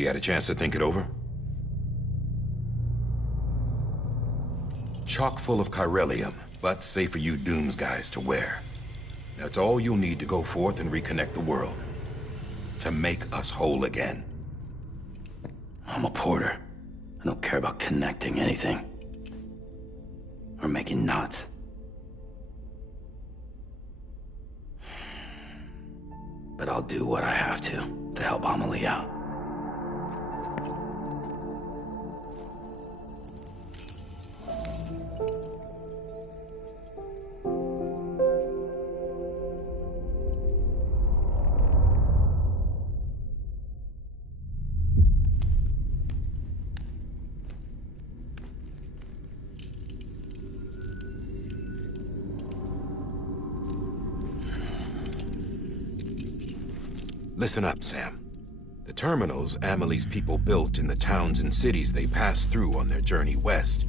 you had a chance to think it over? Chock full of chiralium, but safe for you Dooms guys to wear. That's all you'll need to go forth and reconnect the world. To make us whole again. I'm a porter. I don't care about connecting anything. Or making knots. But I'll do what I have to help Amelie out. Listen up, Sam. The terminals Amelie's people built in the towns and cities they passed through on their journey west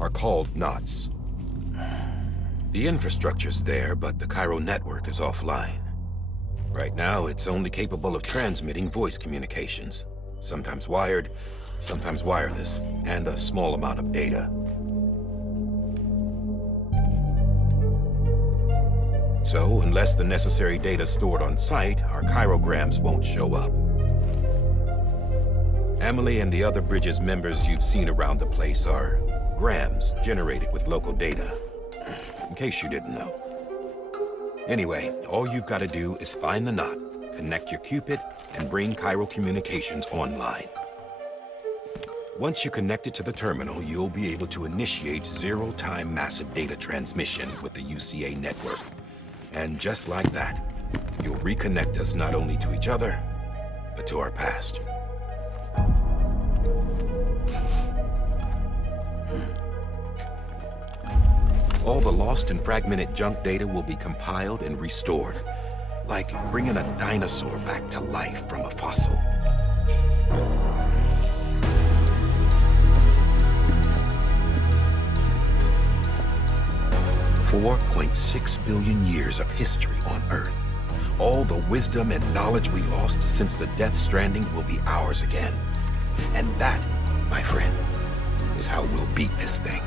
are called knots. The infrastructure's there, but the Cairo network is offline. Right now, it's only capable of transmitting voice communications. Sometimes wired, sometimes wireless, and a small amount of data. So, unless the necessary data's stored on site, our chirograms won't show up. Amelie and the other Bridges members you've seen around the place are grams generated with local data. In case you didn't know. Anyway, all you've got to do is find the knot, connect your Cupid, and bring Cairo communications online. Once you connect it to the terminal, you'll be able to initiate zero-time massive data transmission with the UCA network. And just like that, you'll reconnect us not only to each other, but to our past. All the lost and fragmented junk data will be compiled and restored, like bringing a dinosaur back to life from a fossil. $4.6 billion years of history on Earth. All the wisdom and knowledge we lost since the Death Stranding will be ours again. And that, my friend, is how we'll beat this thing.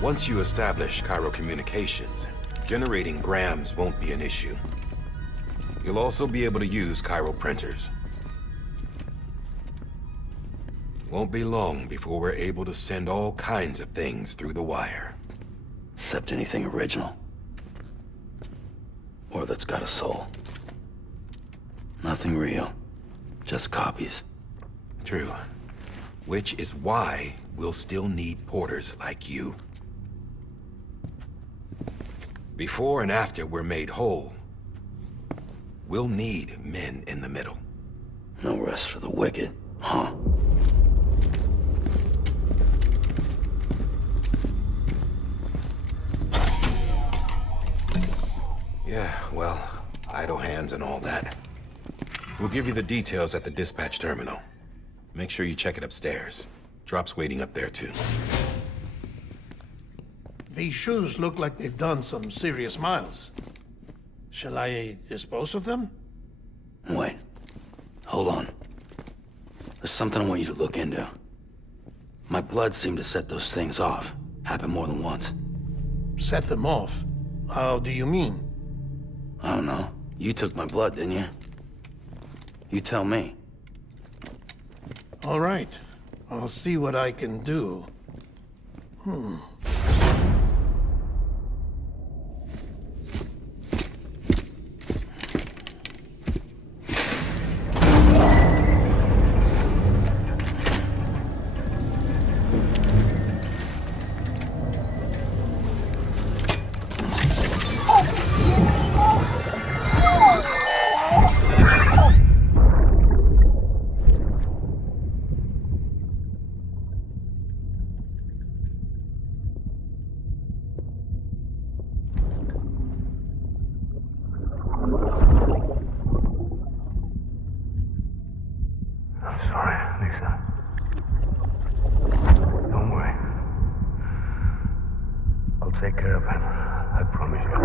Once you establish Cairo communications, generating grams won't be an issue. You'll also be able to use Cairo printers. Won't be long before we're able to send all kinds of things through the wire. Except anything original. Or that's got a soul. Nothing real. Just copies. True. Which is why we'll still need porters like you. Before and after we're made whole, we'll need men in the middle. No rest for the wicked, huh? Yeah, well, idle hands and all that. We'll give you the details at the dispatch terminal. Make sure you check it upstairs. Drop's waiting up there, too. These shoes look like they've done some serious miles. Shall I dispose of them? Wait. Hold on. There's something I want you to look into. My blood seemed to set those things off. Happened more than once. Set them off? How do you mean? I don't know. You took my blood, didn't you? You tell me. All right. I'll see what I can do. Take care of him. I promise you.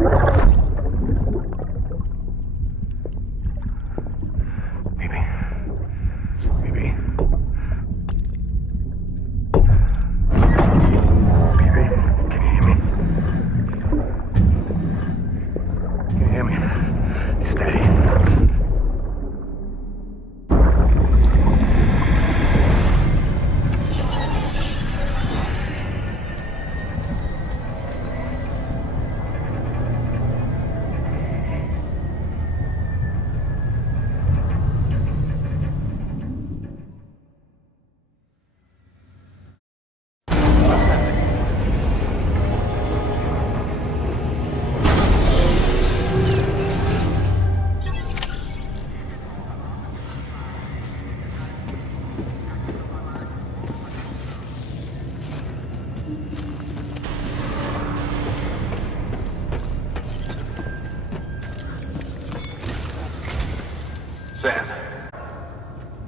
Sam,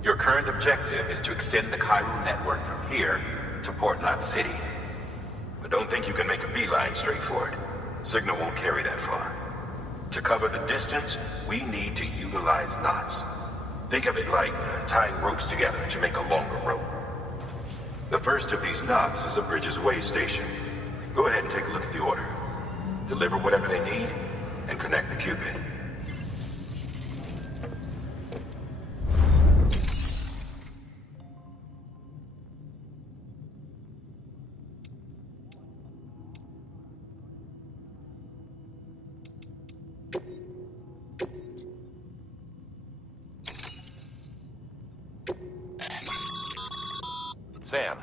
your current objective is to extend the Cairo network from here to Port Knot City. But don't think you can make a beeline straight for it. Signal won't carry that far. To cover the distance, we need to utilize knots. Think of it like tying ropes together to make a longer rope. The first of these knots is a Bridges Way station. Go ahead and take a look at the order. Deliver whatever they need, and connect the Cupid. Sam,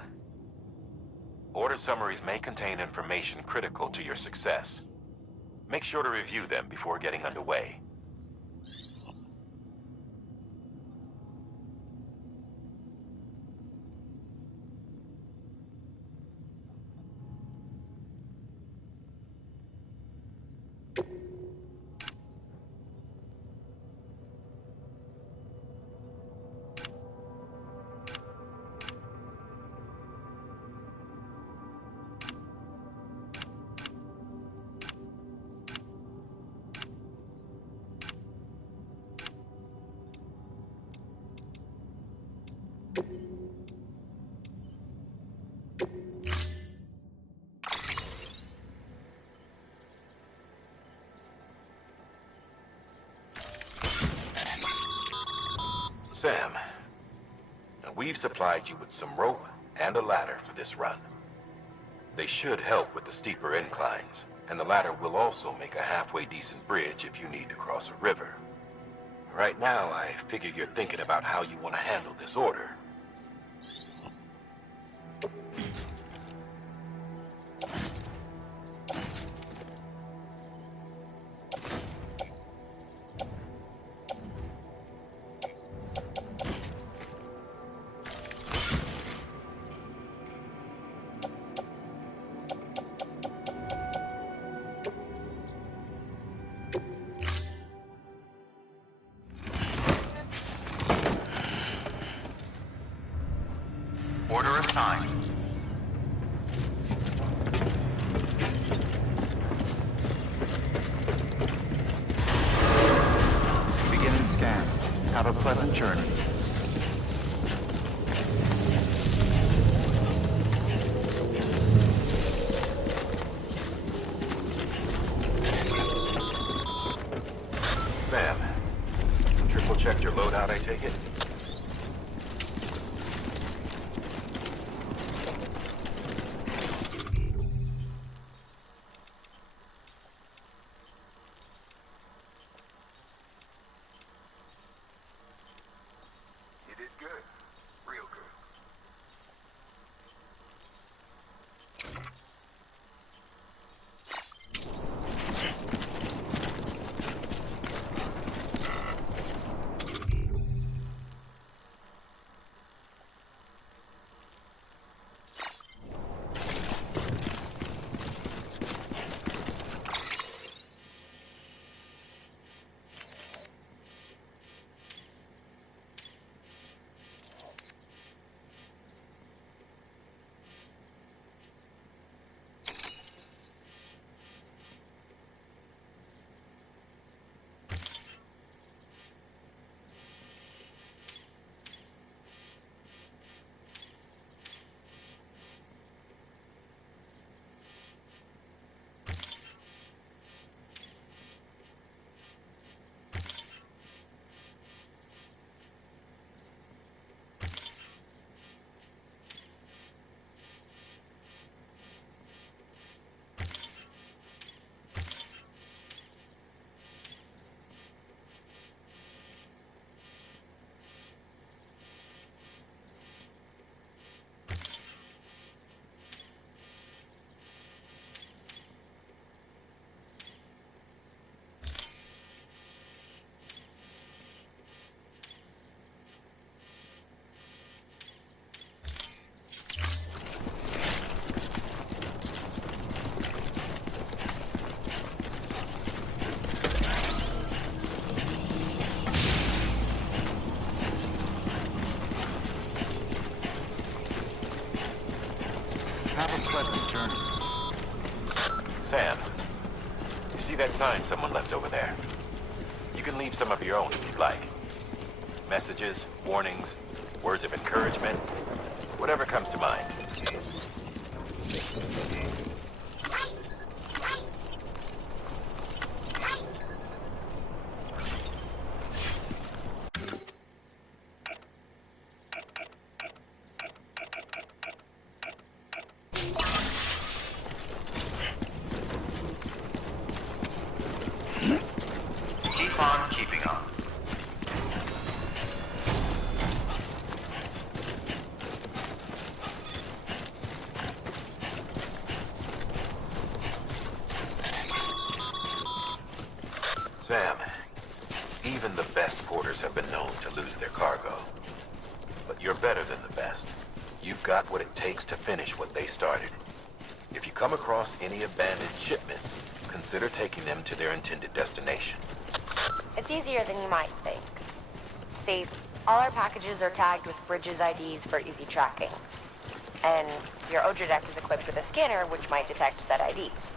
order summaries may contain information critical to your success. Make sure to review them before getting underway. Sam, now we've supplied you with some rope and a ladder for this run. They should help with the steeper inclines, and the ladder will also make a halfway decent bridge if you need to cross a river. Right now, I figure you're thinking about how you want to handle this order. Order assigned. Beginning scan. Have a pleasant journey. Sam, triple checked your loadout, I take it? You did good. Real good. pleasant journey. Sam, you see that sign someone left over there? You can leave some of your own if you'd like. Messages, warnings, words of encouragement, whatever comes to mind. Keep on keeping on. Sam, even the best porters have been known to lose their cargo. But you're better than the best. You've got what it takes to finish what they started. If you come across any abandoned shipments, consider taking them to their intended destination. It's easier than you might think. See, all our packages are tagged with Bridges IDs for easy tracking. And your Odra deck is equipped with a scanner which might detect said IDs.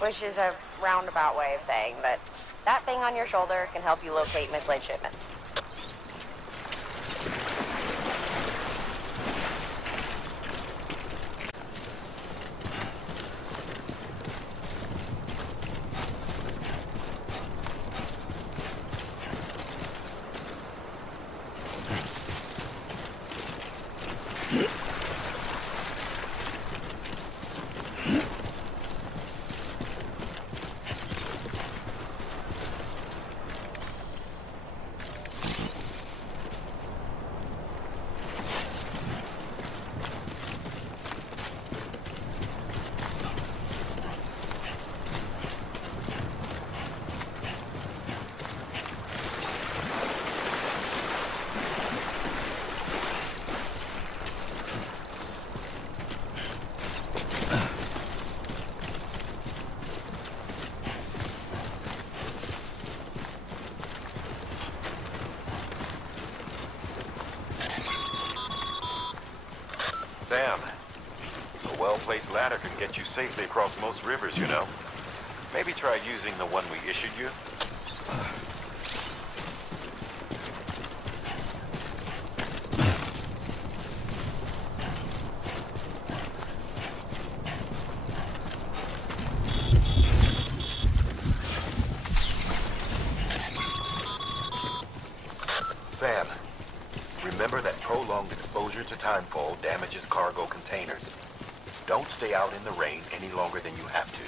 Which is a roundabout way of saying that that thing on your shoulder can help you locate mislaid shipments. Sam, a well-placed ladder can get you safely across most rivers, you know. Maybe try using the one we issued you. Sam, remember that prolonged exposure to timefall damages cargo containers. Don't stay out in the rain any longer than you have to.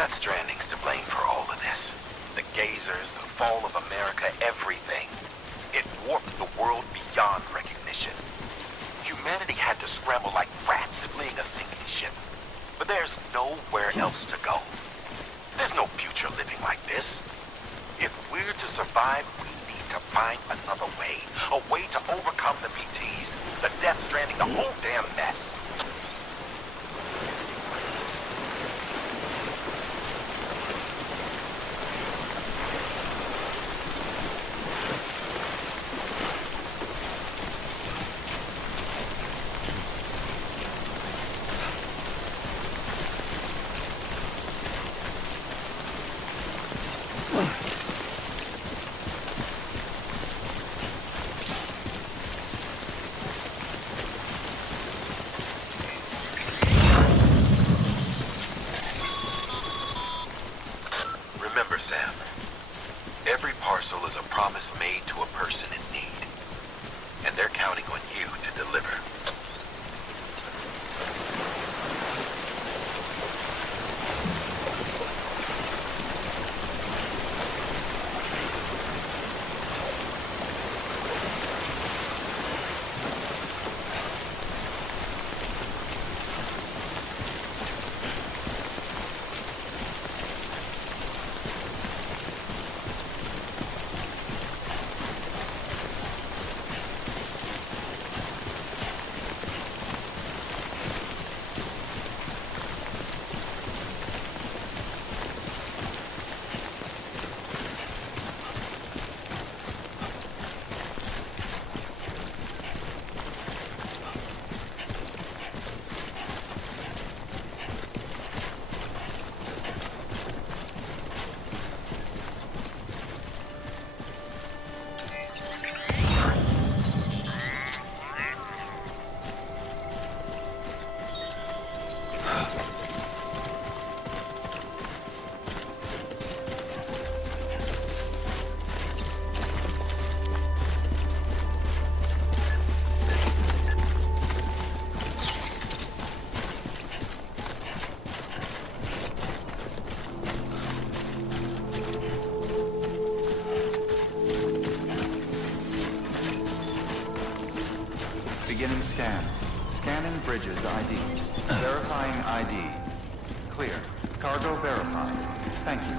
That Stranding's to blame for all of this. The gazers, the fall of America, everything. It warped the world beyond recognition. Humanity had to scramble like rats fleeing a sinking ship. But there's nowhere else to go. There's no future living like this. If we're to survive, we need to find another way. A way to overcome the BTs, the Death Stranding, the whole damn mess. Remember, Sam, every parcel is a promise made to a person in need, and they're counting on you to deliver. Beginning scan. Scanning bridges ID. Verifying ID. Clear. Cargo verified. Thank you.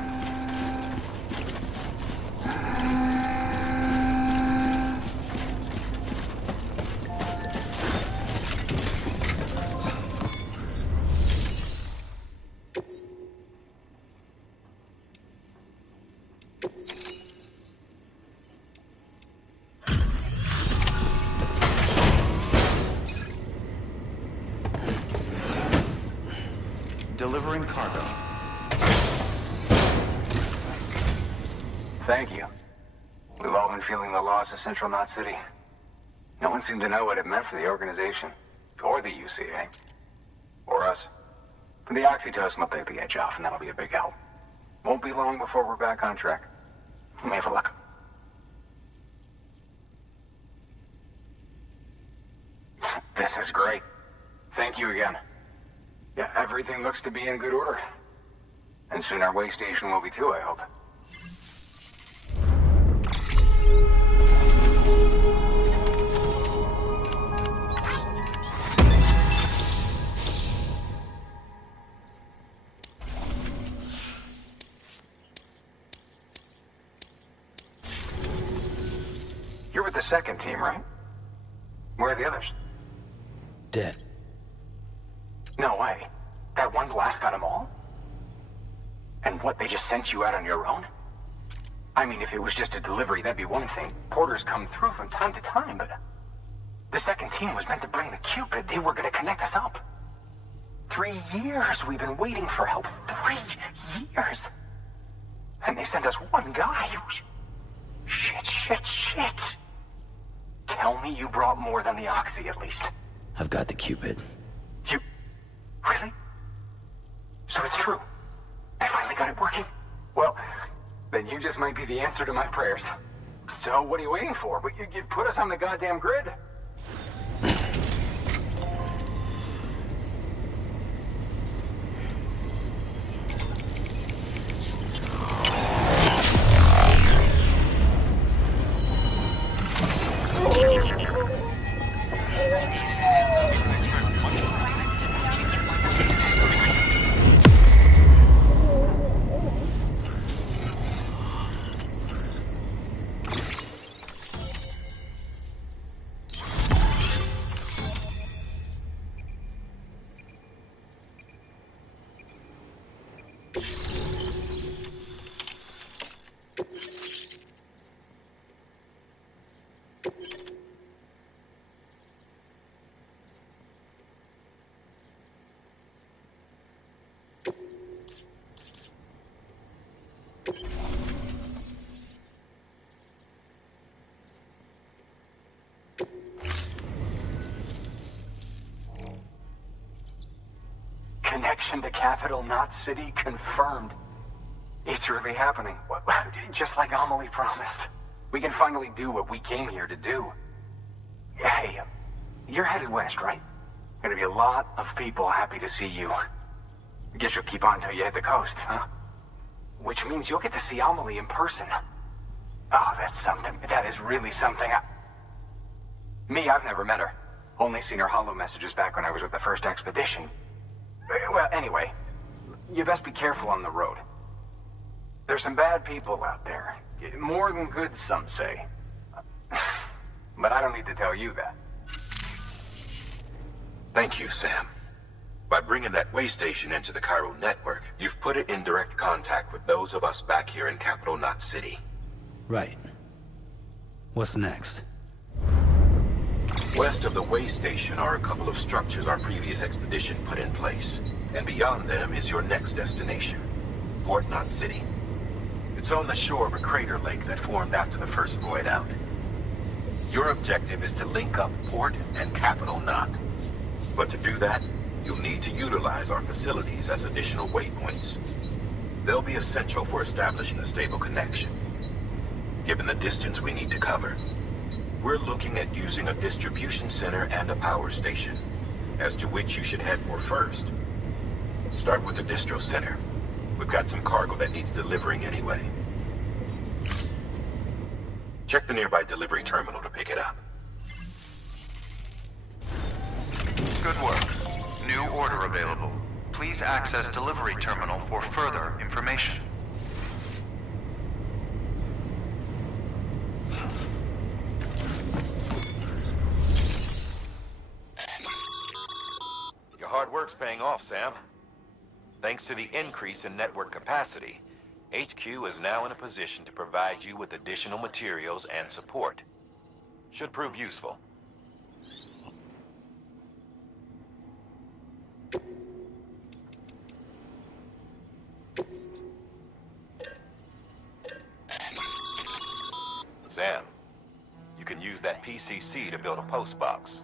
Delivering cargo. Thank you. We've all been feeling the loss of Central Knot City. No one seemed to know what it meant for the organization. Or the UCA. Or us. The Oxytocin will take the edge off, and that'll be a big help. Won't be long before we're back on track. We may have a luck. This is great. Thank you again. Yeah, everything looks to be in good order. And soon our way station will be too, I hope. You're with the second team, right? Where are the others? Dead. No way. That one blast got them all? And what, they just sent you out on your own? I mean, if it was just a delivery, that'd be one thing. Porters come through from time to time, but... The second team was meant to bring the Cupid. They were gonna connect us up. 3 years we've been waiting for help. 3 years! And they sent us one guy. Shit. Tell me you brought more than the Oxy, at least. I've got the Cupid. You... Really? So it's true. They finally got it working. Well, then you just might be the answer to my prayers. So what are you waiting for? But you put us on the goddamn grid. Connection to Capital Knot City confirmed. It's really happening. Just like Amelie promised. We can finally do what we came here to do. Hey, you're headed west, right? Gonna be a lot of people happy to see you. Guess you'll keep on till you hit the coast, huh? Which means you'll get to see Amelie in person. Oh, that's something. That is really something. I've never met her. Only seen her holo messages back when I was with the first expedition. Well, anyway, you best be careful on the road. There's some bad people out there. More than good, some say. But I don't need to tell you that. Thank you, Sam. By bringing that way station into the Cairo network, you've put it in direct contact with those of us back here in Capital Knot City. Right. What's next? West of the way station are a couple of structures our previous expedition put in place. And beyond them is your next destination, Port Knot City. It's on the shore of a crater lake that formed after the first void out. Your objective is to link up Port and Capital Knot. But to do that, you'll need to utilize our facilities as additional waypoints. They'll be essential for establishing a stable connection. Given the distance we need to cover, we're looking at using a distribution center and a power station, as to which you should head for first. Start with the distro center. We've got some cargo that needs delivering anyway. Check the nearby delivery terminal to pick it up. Good work. New order available. Please access delivery terminal for further information. Your hard work's paying off, Sam. Thanks to the increase in network capacity, HQ is now in a position to provide you with additional materials and support. Should prove useful. Sam, you can use that PCC to build a post box.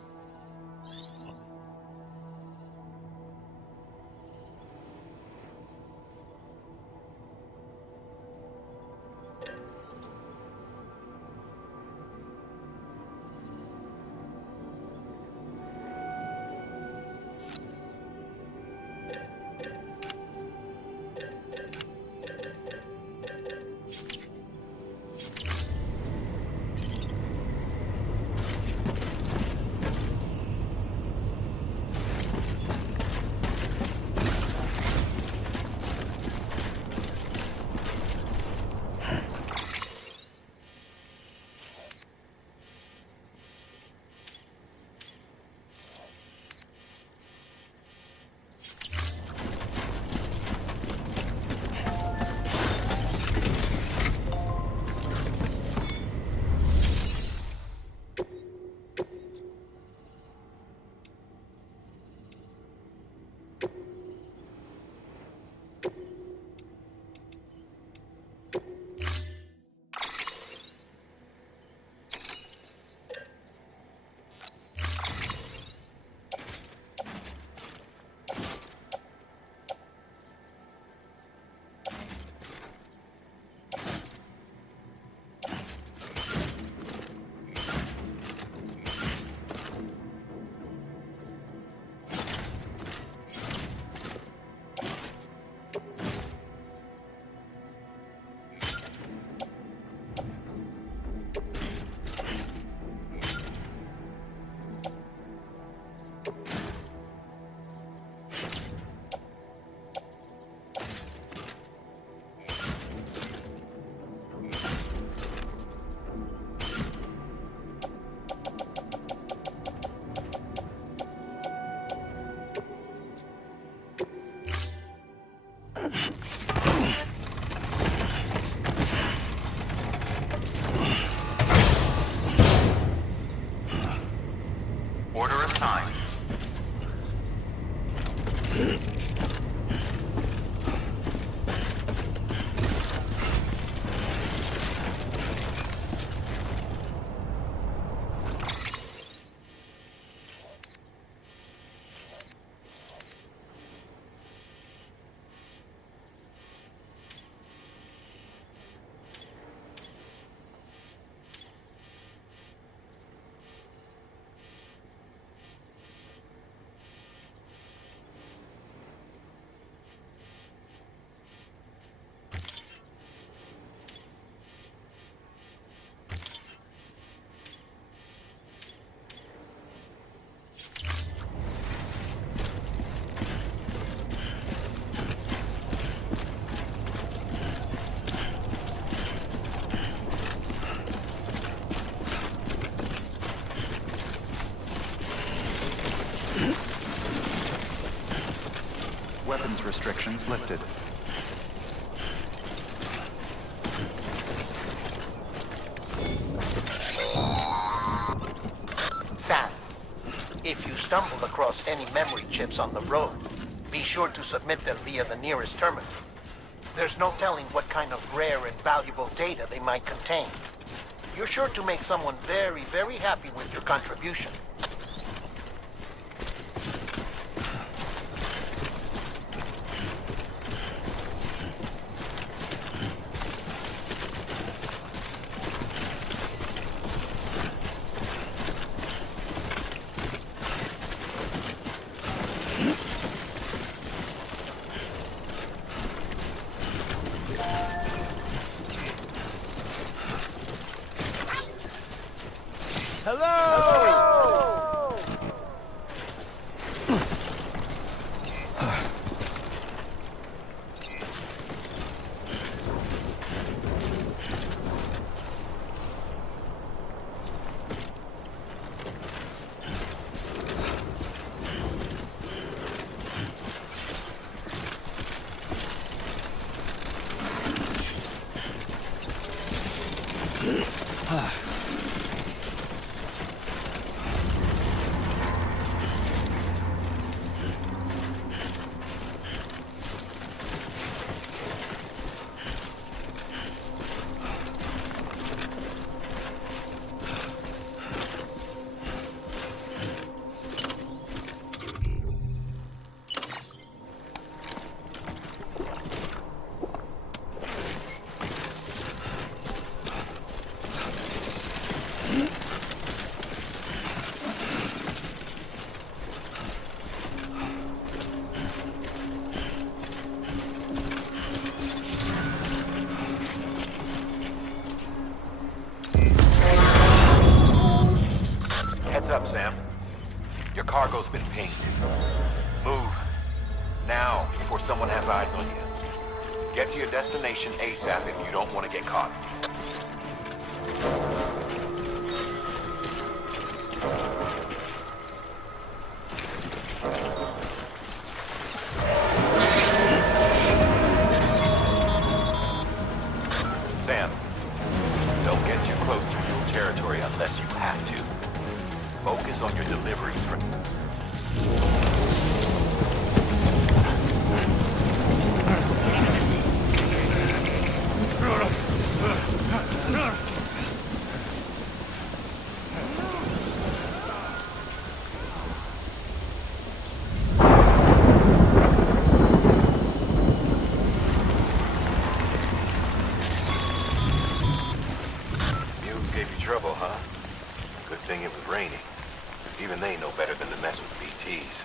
Order assigned. Weapons restrictions lifted. Sam, if you stumble across any memory chips on the road, be sure to submit them via the nearest terminal. There's no telling what kind of rare and valuable data they might contain. You're sure to make someone very, very happy with your contribution. up, Sam? Your cargo's been pinged. Move. Now, before someone has eyes on you. Get to your destination ASAP if you don't want to get caught. Sam, don't get too close to mule territory unless you have to. Focus on your deliveries for... Mules gave you trouble, huh? Good thing it was raining. Even they know better than to mess with BTs.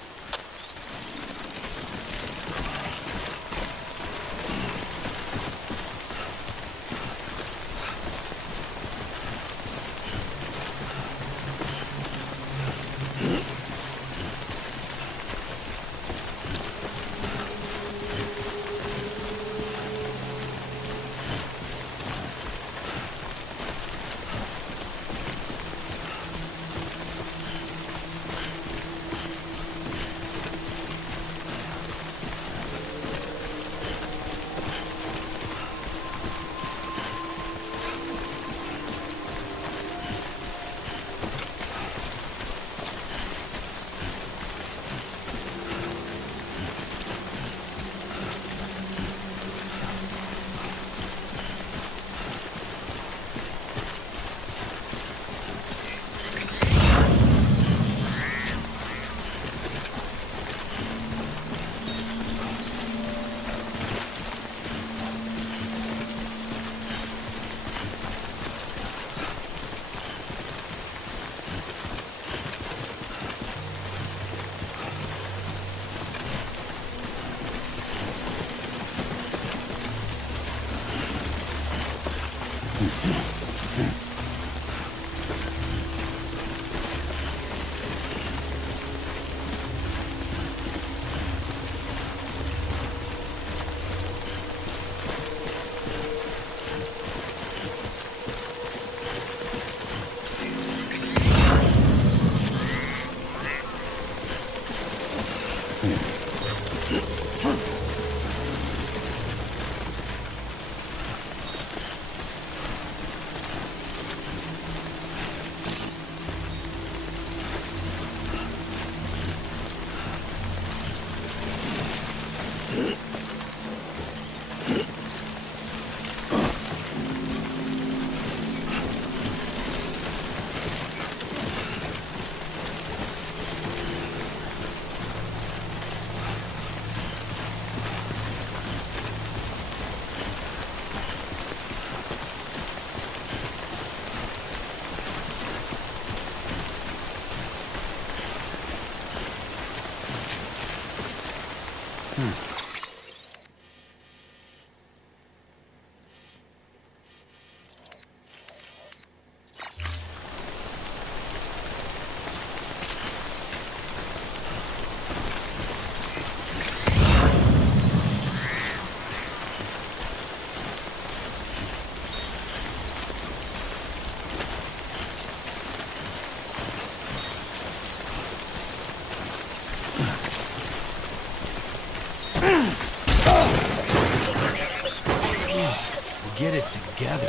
Get it together.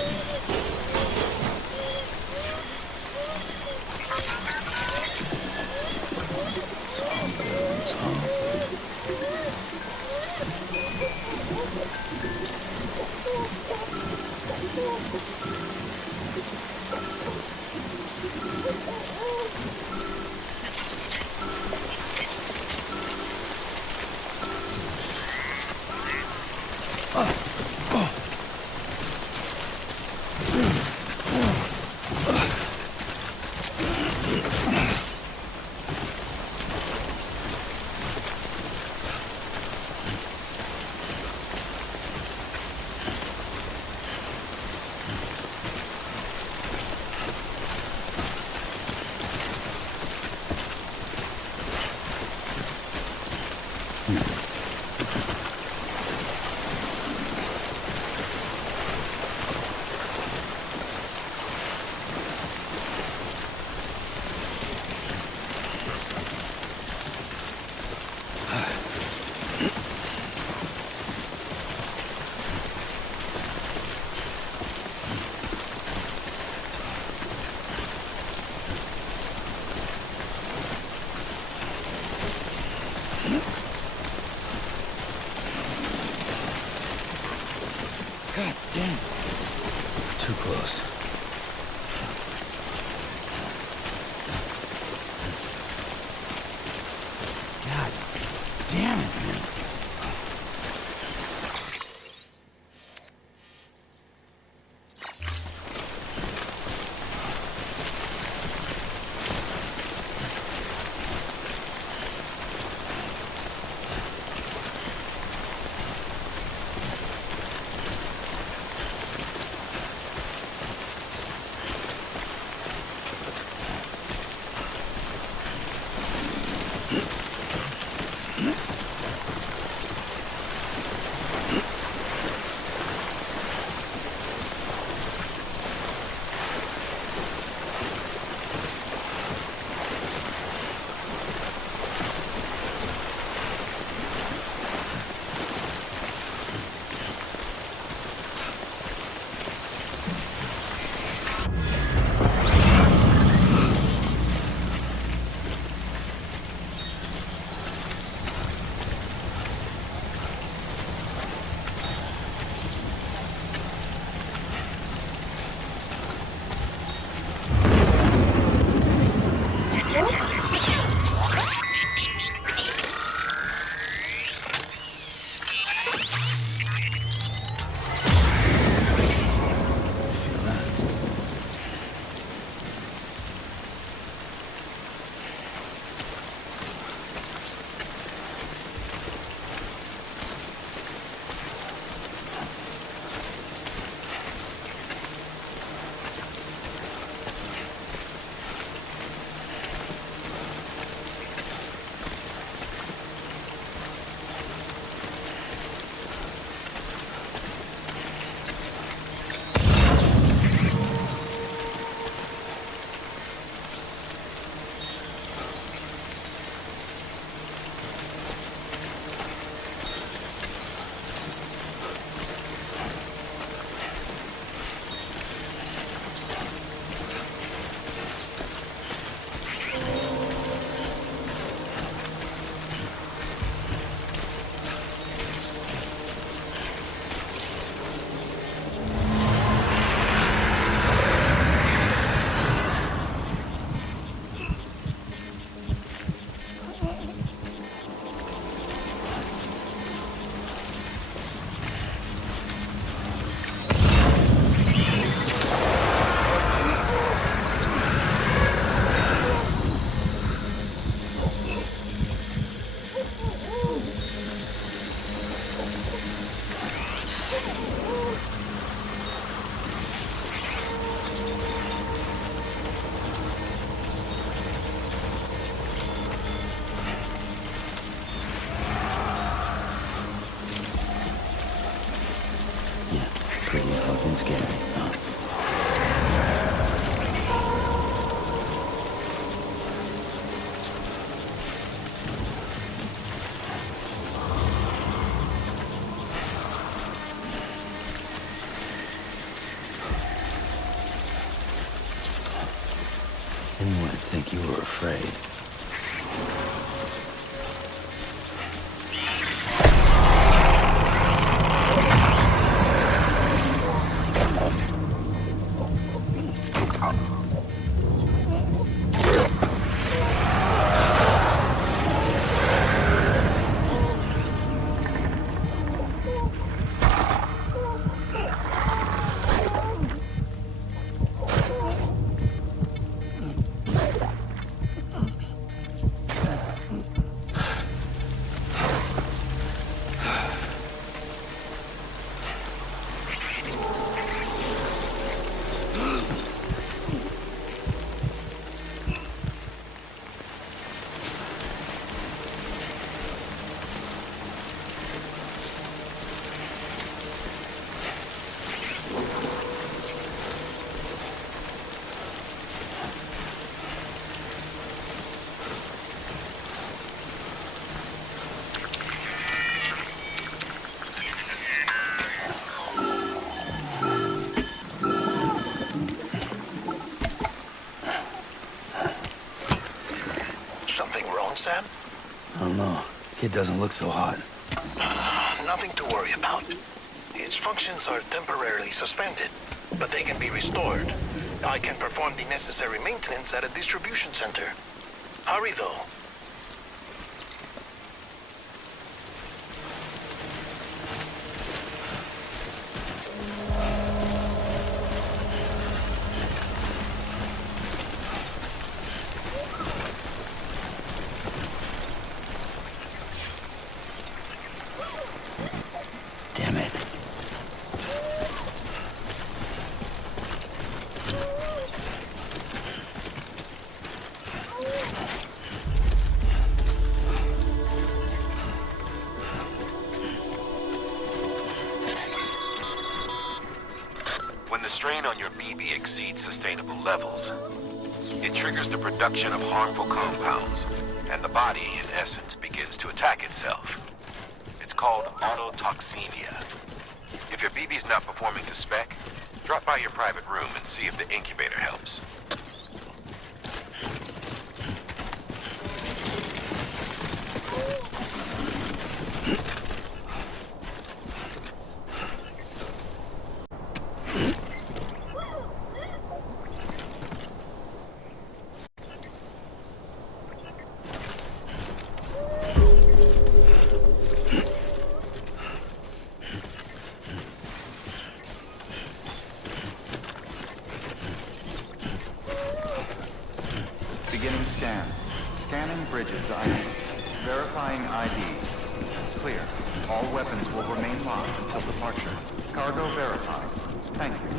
Pretty fucking scary, huh? Anyone would think you were afraid. Something wrong, Sam? I don't know. Kid doesn't look so hot. Nothing to worry about. Its functions are temporarily suspended, but they can be restored. I can perform the necessary maintenance at a distribution center. Hurry, though. Damn it. on your BB exceeds sustainable levels, it triggers the production of harmful compounds, and the body, in essence, begins to attack itself. It's called autotoxemia. If your BB's not performing to spec, drop by your private room and see if the incubator helps. Beginning scan. Scanning bridges ID. Verifying ID. Clear. All weapons will remain locked until departure. Cargo verified. Thank you.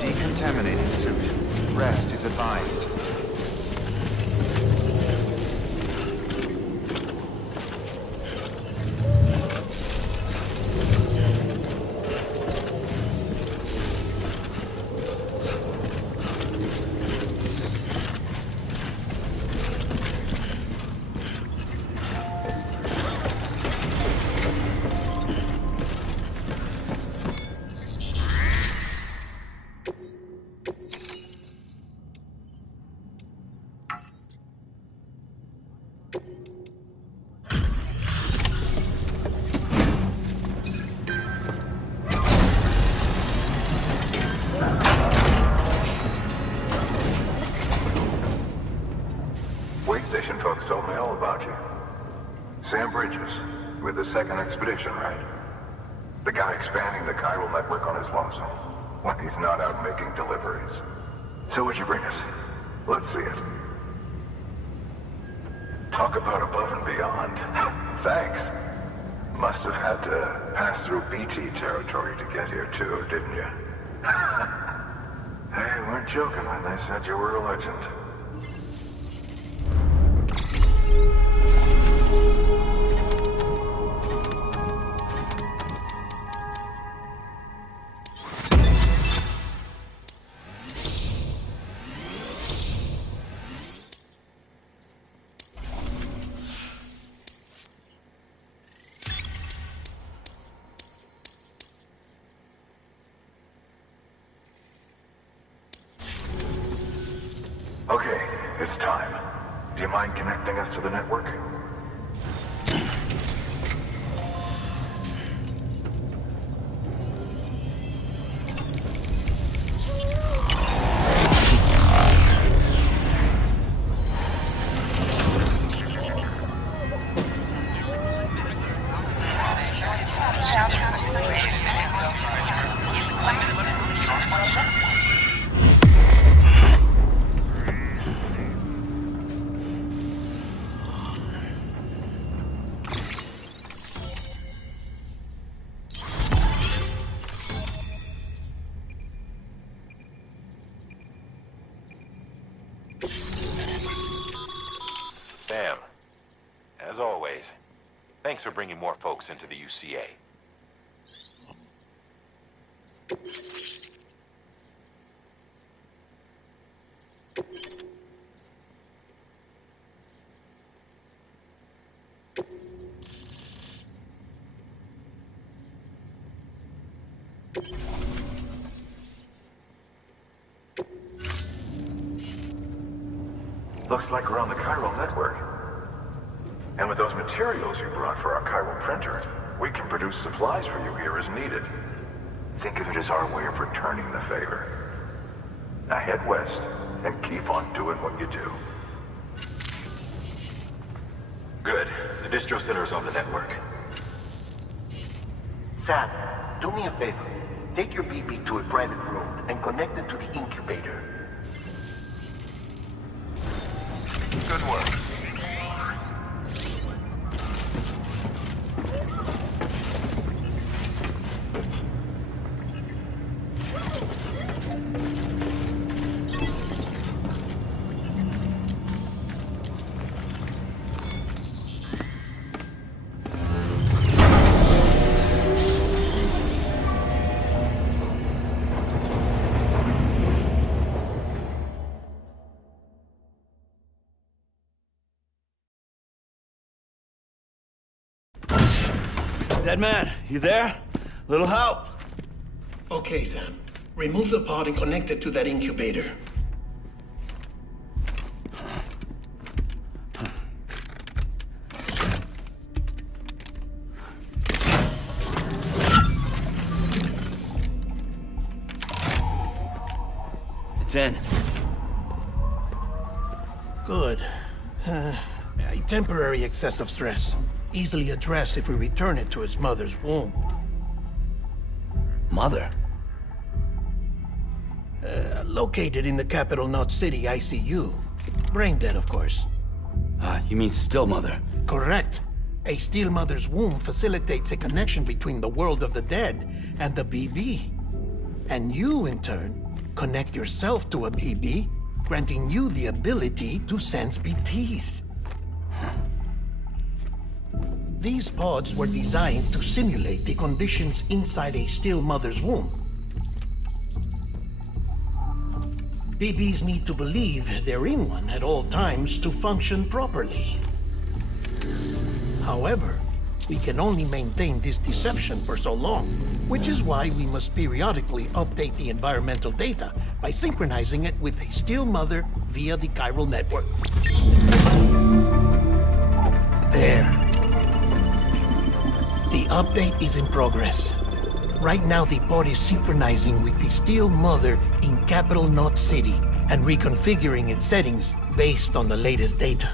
Decontaminating suit. Rest is advised. Folks told me all about you. Sam Bridges, with the second expedition, right? The guy expanding the chiral network on his lonesome, when he's not out making deliveries. So what'd you bring us? Let's see it. Talk about above and beyond. Thanks. Must have had to pass through BT territory to get here too, didn't you? They weren't joking when they said you were a legend. Okay, it's time. Do you mind connecting us to the network? Sam, as always, thanks for bringing more folks into the UCA. Looks like we're on the chiral network. And with those materials you brought for our chiral printer, we can produce supplies for you here as needed. Think of it as our way of returning the favor. Now head west and keep on doing what you do. Good. The distro center's on the network. Sam, do me a favor. Take your BB to a private room and connect it to the incubator. Good work. man, you there? Little help? Okay, Sam. Remove the pod and connect it to that incubator. It's in. Good. A temporary excessive stress. Easily addressed if we return it to its mother's womb. Mother? Located in the capital Knot City ICU. Brain dead, of course. You mean still mother? Correct. A steel mother's womb facilitates a connection between the world of the dead and the BB. And you, in turn, connect yourself to a BB, granting you the ability to sense BTs. These pods were designed to simulate the conditions inside a still mother's womb. BBs need to believe they're in one at all times to function properly. However, we can only maintain this deception for so long, which is why we must periodically update the environmental data by synchronizing it with a still mother via the chiral network. There. The update is in progress. Right now, the pod is synchronizing with the Steel Mother in capital Knot City and reconfiguring its settings based on the latest data.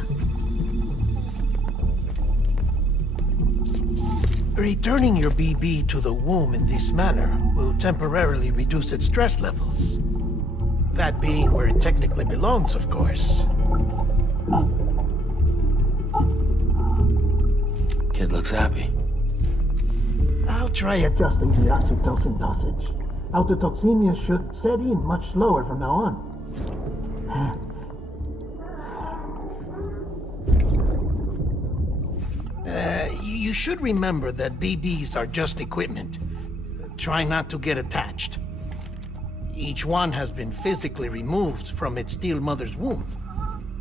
Returning your BB to the womb in this manner will temporarily reduce its stress levels. That being where it technically belongs, of course. Kid looks happy. I'll try adjusting the oxytocin dosage. Autotoxemia should set in much slower from now on. You should remember that BBs are just equipment. Try not to get attached. Each one has been physically removed from its steel mother's womb.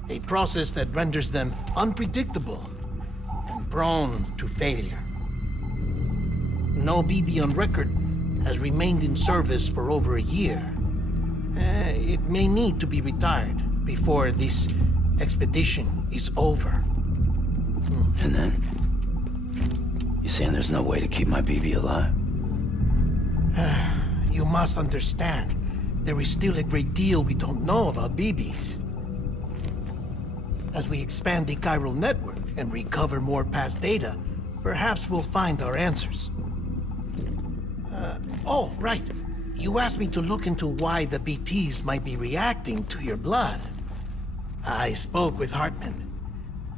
A process that renders them unpredictable and prone to failure. No BB on record has remained in service for over a year. It may need to be retired before this expedition is over. And then? You saying there's no way to keep my BB alive? You must understand, there is still a great deal we don't know about BBs. As we expand the chiral network and recover more past data, perhaps we'll find our answers. Oh, right. You asked me to look into why the BTs might be reacting to your blood. I spoke with Hartman.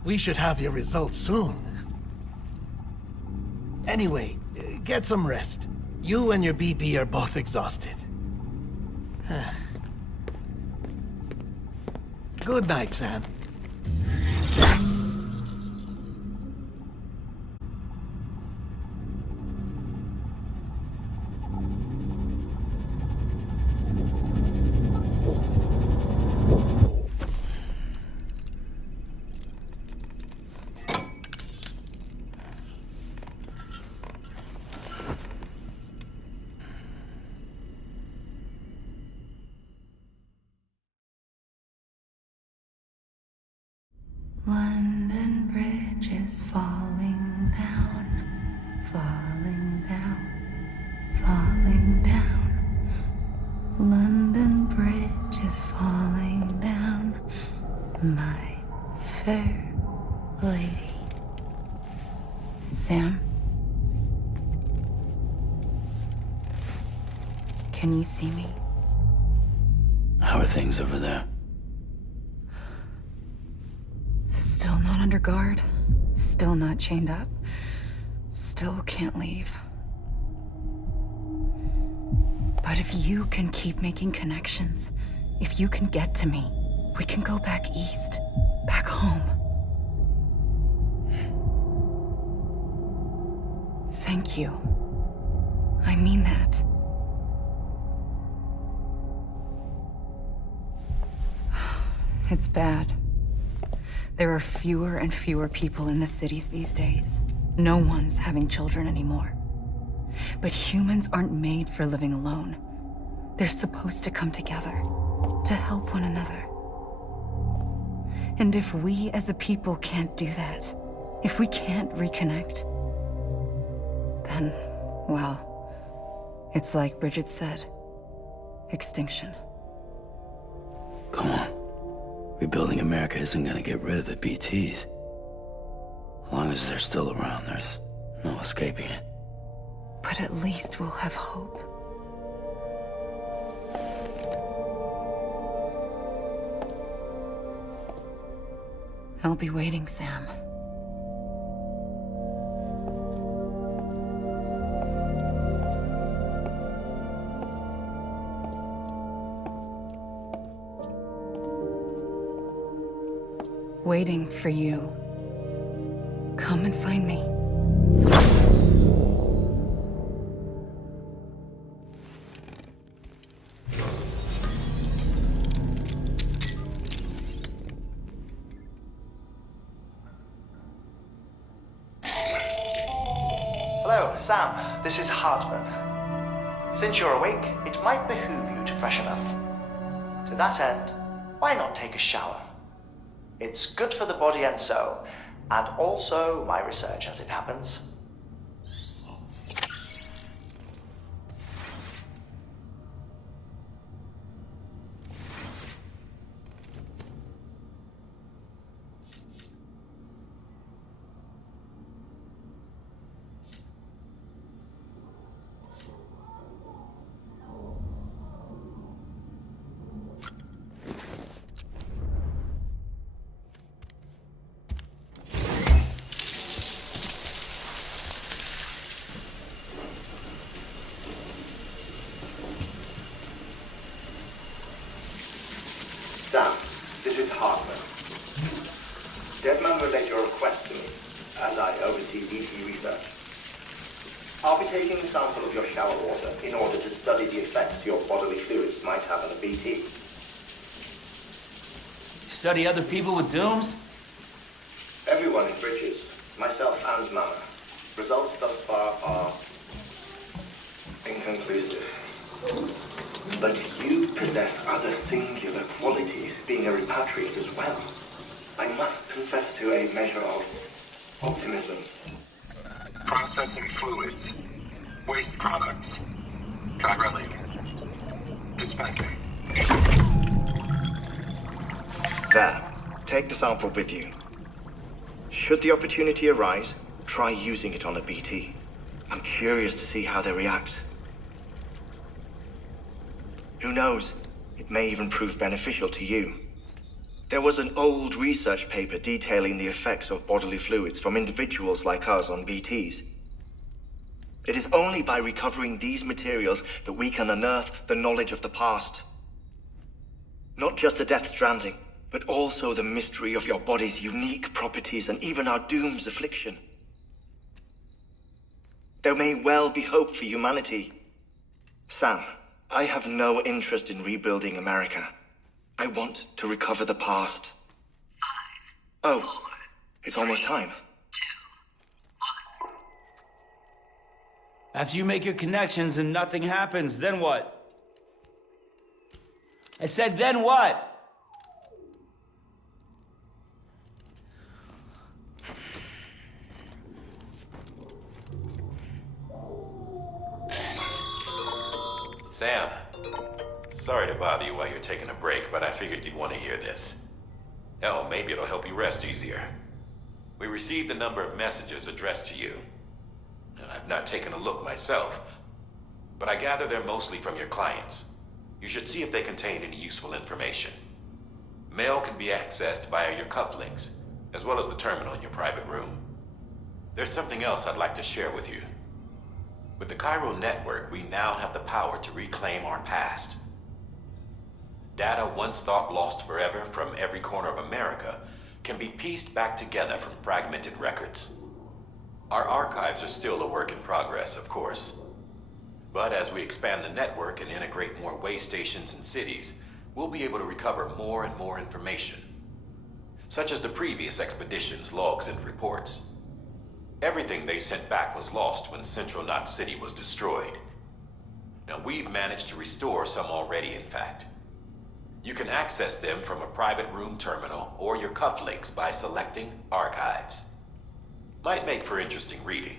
We should have your results soon. Anyway, get some rest. You and your BB are both exhausted. Good night, Sam. London Bridge is falling down, falling down, falling down. London Bridge is falling down, my fair lady. Sam? Can you see me? How are things over there? Still not under guard, still not chained up, still can't leave. But if you can keep making connections, if you can get to me, we can go back east, back home. Thank you. I mean that. It's bad. There are fewer and fewer people in the cities these days. No one's having children anymore. But humans aren't made for living alone. They're supposed to come together, to help one another. And if we as a people can't do that, if we can't reconnect, then, well, it's like Bridget said, extinction. Come on. Rebuilding America isn't gonna get rid of the BTs. As long as they're still around, there's no escaping it. But at least we'll have hope. I'll be waiting, Sam. Waiting for you. Come and find me. Hello, Sam. This is Hartman. Since you're awake, it might behoove you to freshen up. To that end, why not take a shower? It's good for the body and soul, and also my research as it happens. Sam, this is Hartman. Deadman relayed your request to me, as I oversee BT research. I'll be taking a sample of your shower water in order to study the effects your bodily fluids might have on a BT. Study other people with dooms? Everyone in Bridges, myself and Mama. Results thus far are inconclusive. But you possess other singular qualities, being a repatriate as well. I must confess to a measure of optimism. Processing fluids. Waste products. Chiralic. Dispensing. There. Take the sample with you. Should the opportunity arise, try using it on a BT. I'm curious to see how they react. Who knows? It may even prove beneficial to you. There was an old research paper detailing the effects of bodily fluids from individuals like us on BTs. It is only by recovering these materials that we can unearth the knowledge of the past. Not just the Death Stranding, but also the mystery of your body's unique properties and even our doom's affliction. There may well be hope for humanity. Sam, I have no interest in rebuilding America. I want to recover the past. 5, 4, oh, it's almost time. 2, 1. After you make your connections and nothing happens, then what? I said, then what? Sam, sorry to bother you while you're taking a break, but I figured you'd want to hear this. Hell, maybe it'll help you rest easier. We received a number of messages addressed to you. I've not taken a look myself, but I gather they're mostly from your clients. You should see if they contain any useful information. Mail can be accessed via your cufflinks, as well as the terminal in your private room. There's something else I'd like to share with you. With the Chiral network, we now have the power to reclaim our past. Data once thought lost forever from every corner of America can be pieced back together from fragmented records. Our archives are still a work in progress, of course. But as we expand the network and integrate more way stations and cities, we'll be able to recover more and more information, such as the previous expedition's logs and reports. Everything they sent back was lost when Central Knot City was destroyed. Now, we've managed to restore some already, in fact. You can access them from a private room terminal or your cufflinks by selecting Archives. Might make for interesting reading.